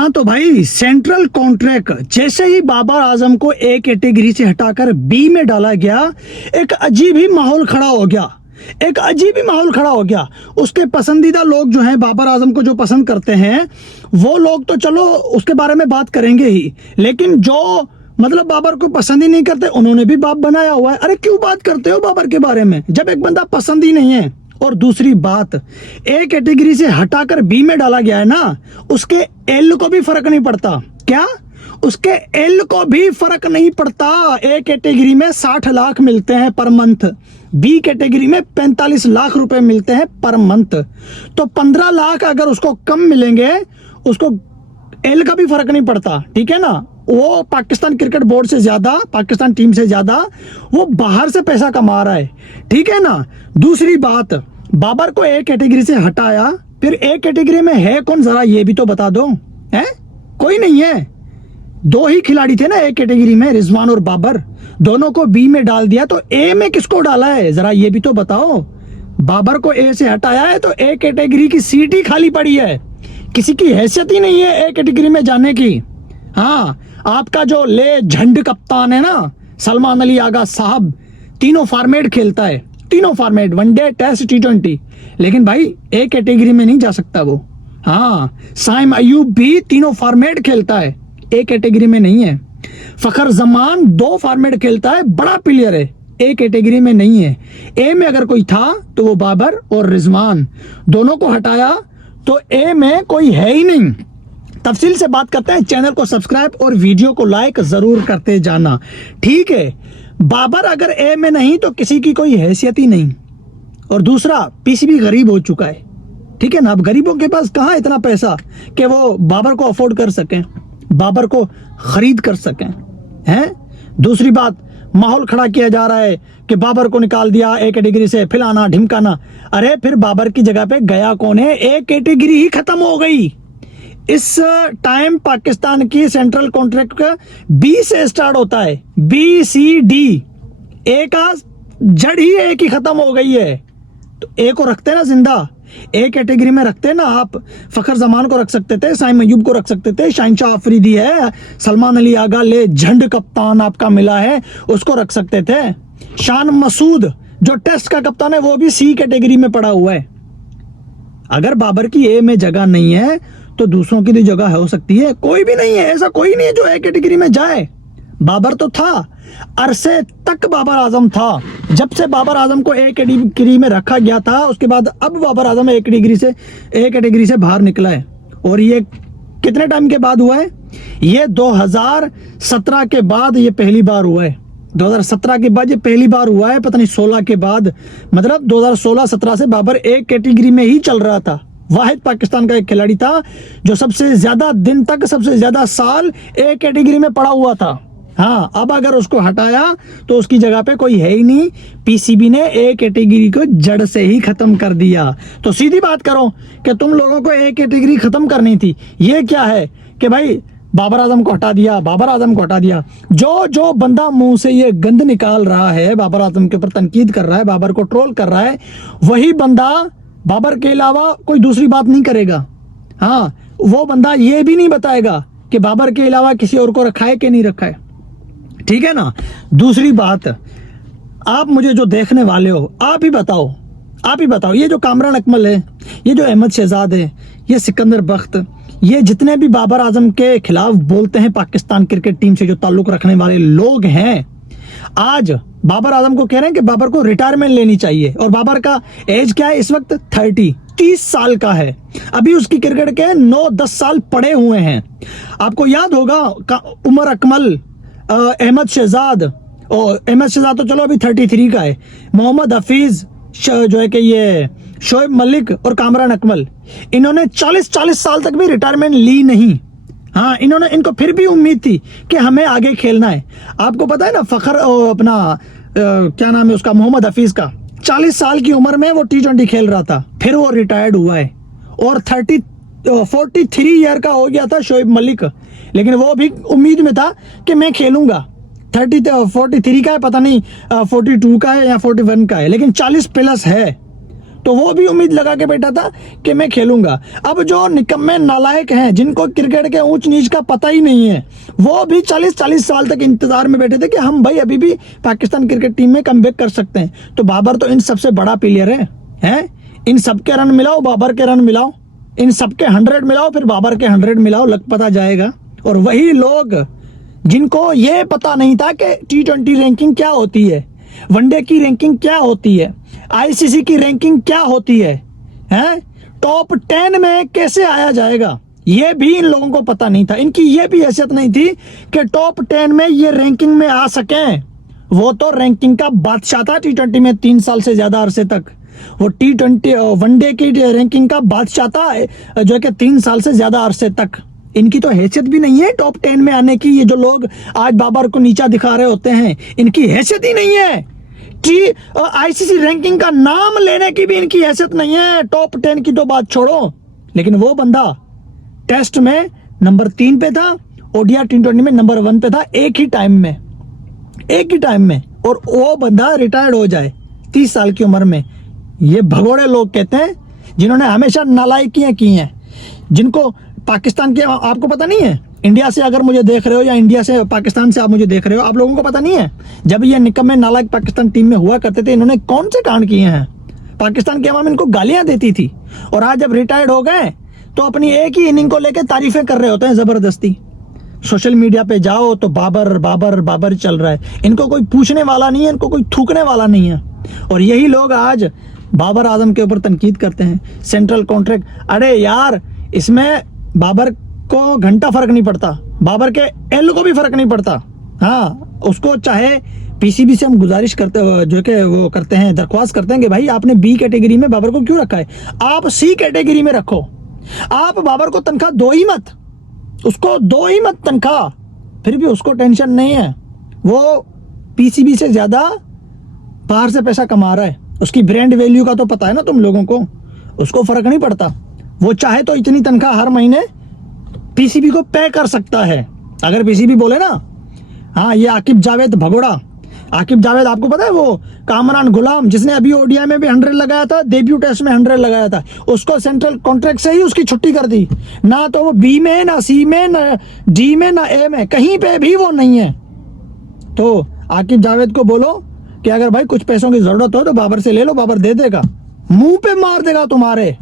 हाँ तो भाई सेंट्रल कॉन्ट्रैक्ट जैसे ही बाबर आजम को ए कैटेगरी से हटाकर बी में डाला गया, एक अजीब ही माहौल खड़ा हो गया। एक अजीब ही माहौल खड़ा हो गया। उसके पसंदीदा लोग जो हैं, बाबर आजम को जो पसंद करते हैं, वो लोग तो चलो उसके बारे में बात करेंगे ही, लेकिन जो मतलब बाबर को पसंद ही नहीं करते, उन्होंने भी बाप बनाया हुआ है। अरे क्यों बात करते हो बाबर के बारे में जब एक बंदा पसंद ही नहीं है। और दूसरी बात, ए कैटेगरी से हटाकर बी में डाला गया है ना, उसके एल को भी फर्क नहीं पड़ता। क्या? उसके एल को भी फर्क नहीं पड़ता। ए कैटेगरी में 60 लाख मिलते हैं पर मंथ, बी कैटेगरी में 45 लाख रुपए मिलते हैं पर मंथ। तो 15 लाख अगर उसको कम मिलेंगे, उसको एल का भी फर्क नहीं पड़ता। ठीक है ना? वो पाकिस्तान क्रिकेट बोर्ड से ज्यादा, पाकिस्तान टीम से ज्यादा वो बाहर से पैसा कमा रहा है। ठीक है ना? दूसरी बात, बाबर को ए कैटेगरी से हटाया, फिर ए कैटेगरी में है कौन, जरा ये भी तो बता दो। है कोई नहीं है। दो ही खिलाड़ी थे ना ए कैटेगरी में, रिजवान और बाबर। दोनों को बी में डाल दिया, तो ए में किसको डाला है, जरा ये भी तो बताओ। बाबर को ए से हटाया है तो ए कैटेगरी की सीट ही खाली पड़ी है। किसी की हैसियत ही नहीं है ए कैटेगरी में जाने की। हाँ, आपका जो ले झंड कप्तान है ना, सलमान अली आगा साहब, तीनों फॉर्मेट खेलता है, तीनों फॉर्मेट, वनडे, टेस्ट, T20, लेकिन भाई ए कैटेगरी में नहीं जा सकता वो। हाँ, साइम अयूब भी तीनों फॉर्मेट खेलता है, ए कैटेगरी में नहीं है। फखर जमान 2 फॉर्मेट खेलता है, बड़ा प्लेयर है, ए कैटेगरी में नहीं है। ए में अगर कोई था तो वो बाबर और रिजवान, दोनों को हटाया तो ए में कोई है ही नहीं। तफसील से बात करते हैं। चैनल को सब्सक्राइब और वीडियो को लाइक जरूर करते जाना। ठीक है, बाबर अगर ए में नहीं तो किसी की कोई हैसियत ही नहीं। और दूसरा, पीसीबी गरीब हो चुका है। ठीक है ना? अब गरीबों के पास कहां इतना पैसा कि वो बाबर को अफोर्ड कर सकें, बाबर को खरीद कर सकें। हैं? दूसरी बात, माहौल खड़ा किया जा रहा है कि बाबर को निकाल दिया ए कैटेगरी से, फिलाना ढिमकाना। अरे फिर बाबर की जगह पे गया कौन है? ए कैटेगरी ही खत्म हो गई। इस टाइम पाकिस्तान की सेंट्रल कॉन्ट्रैक्ट का बी से स्टार्ट होता है, BCD। ए का जड़ ही एक ही खत्म हो गई है। तो ए को रखते ना जिंदा, ए कैटेगरी में रखते ना आप। फखर जमान को रख सकते थे, साइम अयूब को रख सकते थे, शाहिनशाह अफरीदी है, सलमान अली आगा ले झंड कप्तान आपका मिला है, उसको रख सकते थे। शान मसूद जो टेस्ट का कप्तान है, वो भी सी कैटेगरी में पड़ा हुआ है। अगर बाबर की ए में जगह नहीं है तो दूसरों की भी जगह हो सकती है। कोई भी नहीं है, ऐसा कोई नहीं है जो ए कैटेगरी में जाए। बाबर तो था, अरसे तक बाबर आजम था। जब से बाबर आजम को ए कैटेगरी में रखा गया था, उसके बाद अब बाबर आजम ए कैटेगरी से बाहर निकला है। और ये कितने टाइम के बाद हुआ है? ये 2017 के बाद ये पहली बार हुआ है। 2017 के बाद ये पहली बार हुआ है, पता नहीं 16 के बाद। मतलब 2016-17 से बाबर ए कैटेगरी में ही चल रहा था। वाहिद पाकिस्तान का एक खिलाड़ी था जो सबसे ज्यादा दिन तक, सबसे ज्यादा साल ए कैटेगरी में पड़ा हुआ था। हाँ, अब अगर उसको हटाया तो उसकी जगह पे कोई है ही नहीं। पीसीबी ने ए कैटेगरी को जड़ से ही खत्म कर दिया। तो सीधी बात करो कि तुम लोगों को ए कैटेगरी खत्म करनी थी। ये क्या है कि भाई बाबर आजम को हटा दिया, बाबर आजम को हटा दिया। जो बंदा मुंह से ये गंद निकाल रहा है, बाबर आजम के ऊपर तनकीद कर रहा है, बाबर को ट्रोल कर रहा है, वही बंदा बाबर के अलावा कोई दूसरी बात नहीं करेगा। हाँ, वो बंदा ये भी नहीं बताएगा कि बाबर के अलावा किसी और को रखा है कि नहीं रखा है। ठीक है ना? दूसरी बात, आप मुझे जो देखने वाले हो, आप ही बताओ, ये जो कामरान अकमल है, ये जो अहमद शहजाद है, ये सिकंदर बख्त, ये जितने भी बाबर आजम के खिलाफ बोलते हैं, पाकिस्तान क्रिकेट टीम से जो ताल्लुक रखने वाले लोग हैं, आज बाबर आजम को कह रहे हैं कि बाबर को रिटायरमेंट लेनी चाहिए। और बाबर का एज क्या है इस वक्त? 30 साल का है। अभी उसकी क्रिकेट के 9-10 साल पड़े हुए हैं। आपको याद होगा उमर अकमल, अहमद शहजाद, और अहमद शहजाद तो चलो अभी 33 का है, मोहम्मद हफीज जो है कि ये शोएब मलिक और कामरान अकमल, इन्होंने 40 साल तक भी रिटायरमेंट ली नहीं। हाँ, इनको फिर भी उम्मीद थी कि हमें आगे खेलना है। आपको पता है ना, फखर अपना क्या नाम है उसका, मोहम्मद हफीज का, 40 साल की उम्र में वो T20 खेल रहा था, फिर वो रिटायर्ड हुआ है। और 43 ईयर का हो गया था शोएब मलिक, लेकिन वो भी उम्मीद में था कि मैं खेलूंगा। 43 का है, पता नहीं 42 का है या 41 का है, लेकिन 40 प्लस है। तो वो भी उम्मीद लगा के बैठा था कि मैं खेलूंगा। अब जो निकम्मे नालायक हैं, जिनको क्रिकेट के ऊंच नीच का पता ही नहीं है, वो भी 40-40 साल तक इंतजार में बैठे थे कि हम भाई अभी भी पाकिस्तान क्रिकेट टीम में कमबैक कर सकते हैं। तो बाबर तो इन सबसे बड़ा प्लेयर है, हैं? इन सबके रन मिलाओ, बाबर के रन मिलाओ, इन सबके 100 मिलाओ, फिर बाबर के 100 मिलाओ, लग पता जाएगा। और वही लोग जिनको ये पता नहीं था कि T20 रैंकिंग क्या होती है, वनडे की रैंकिंग क्या होती है, आईसीसी की रैंकिंग क्या होती है, हैं? टॉप 10 में कैसे आया जाएगा, ये भी इन लोगों को पता नहीं था। इनकी ये भी हैसियत नहीं थी कि टॉप 10 में ये रैंकिंग में आ सकें। वो तो रैंकिंग का बादशाह था T20 में 3 साल से ज्यादा अरसे तक। वो T20 वनडे की रैंकिंग का बादशाह था जो कि 3 साल से ज्यादा अरसे तक। इनकी तो हैसियत भी नहीं है टॉप 10 में आने की। ये जो लोग आज बाबर को नीचा दिखा रहे होते हैं, इनकी हैसियत ही नहीं है। आईसीसी रैंकिंग का नाम लेने की भी इनकी हैसियत नहीं है। टॉप 10 की तो बात छोड़ो, लेकिन वो बंदा टेस्ट में नंबर 3 पे था, ओडीआई T20 में नंबर 1 पे था, एक ही टाइम में। और वो बंदा रिटायर्ड हो जाए 30 साल की उम्र में। ये भगोड़े लोग कहते हैं जिन्होंने हमेशा नालायकियां की हैं, जिनको पाकिस्तान के, आपको पता नहीं है, इंडिया से अगर मुझे देख रहे हो या इंडिया से पाकिस्तान से आप मुझे देख रहे हो, आप लोगों को पता नहीं है जब ये निकम्मे नालायक पाकिस्तान टीम में हुआ करते थे, इन्होंने कौन से कांड किए हैं। पाकिस्तान की अवाम इनको गालियां देती थी, और आज जब रिटायर्ड हो गए तो अपनी एक ही इनिंग को लेकर तारीफें कर रहे होते हैं जबरदस्ती। सोशल मीडिया पे जाओ तो बाबर बाबर बाबर चल रहा है। इनको कोई पूछने वाला नहीं है, इनको कोई थूकने वाला नहीं है। और यही लोग आज बाबर आजम के ऊपर तनकीद करते हैं, सेंट्रल कॉन्ट्रैक्ट। अरे यार, इसमें बाबर को घंटा फर्क नहीं पड़ता, बाबर के एल को भी फर्क नहीं पड़ता। हाँ, उसको चाहे पीसीबी से हम गुजारिश करते, जो कि वो करते हैं, दरख्वास्त करते हैं कि भाई आपने बी कैटेगरी में बाबर को क्यों रखा है, आप सी कैटेगरी में रखो। आप बाबर को तनख्वाह दो ही मत, उसको दो ही मत तनख्वाह, फिर भी उसको टेंशन नहीं है। वो पीसीबी से ज्यादा बाहर से पैसा कमा रहा है, उसकी ब्रांड वैल्यू का तो पता है ना तुम लोगों को, उसको फर्क नहीं पड़ता। वो चाहे तो इतनी तनख्वाह हर महीने पीसीबी को पे कर सकता है। अगर पीसीबी बोले ना, हाँ ये आकिब जावेद भगोड़ा, आकिब जावेद आपको पता है, वो कामरान गुलाम जिसने अभी ओडीआई में भी 100 लगाया था, डेब्यू टेस्ट में 100 लगाया था, उसको सेंट्रल कॉन्ट्रैक्ट से ही उसकी छुट्टी कर दी। ना तो वो बी में, ना सी में, ना डी में, ना ए में, कहीं पे भी वो नहीं है। तो आकिब जावेद को बोलो कि अगर भाई कुछ पैसों की जरूरत हो तो बाबर से ले लो, बाबर दे देगा, मुंह पे मार देगा तुम्हारे।